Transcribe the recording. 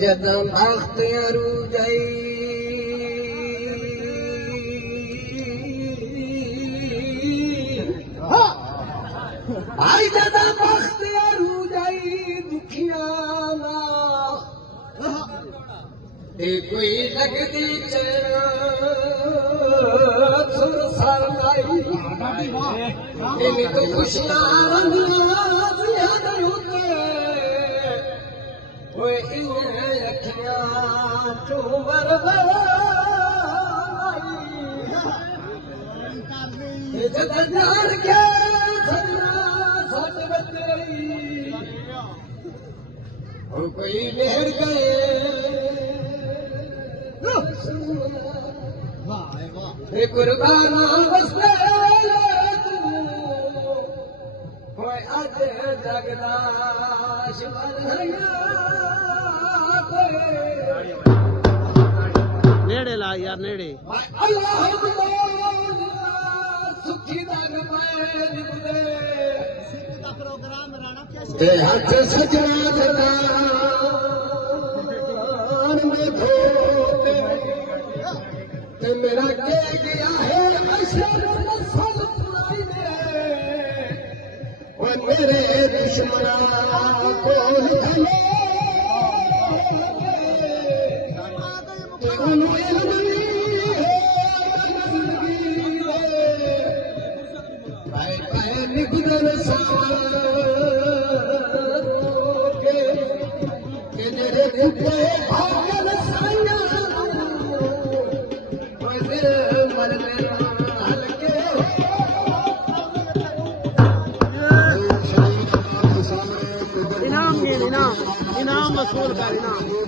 जदों बख्तियारू जाई आई जदों बख्तियारू जाई दुखियां दा कोई लगदी सुरसार लाई इन तो खुशियां इन अखियां चूमर जान के सच बचई कोई मेहर गए कुर्बाना बसले कोई अज जगदाश नेड़े ला यार नेड़े सुखी दाग प्रोग्राम राणा हथ सजना मेरा के गया है मेरे दुश्मना को इनाम वसूल कर इनाम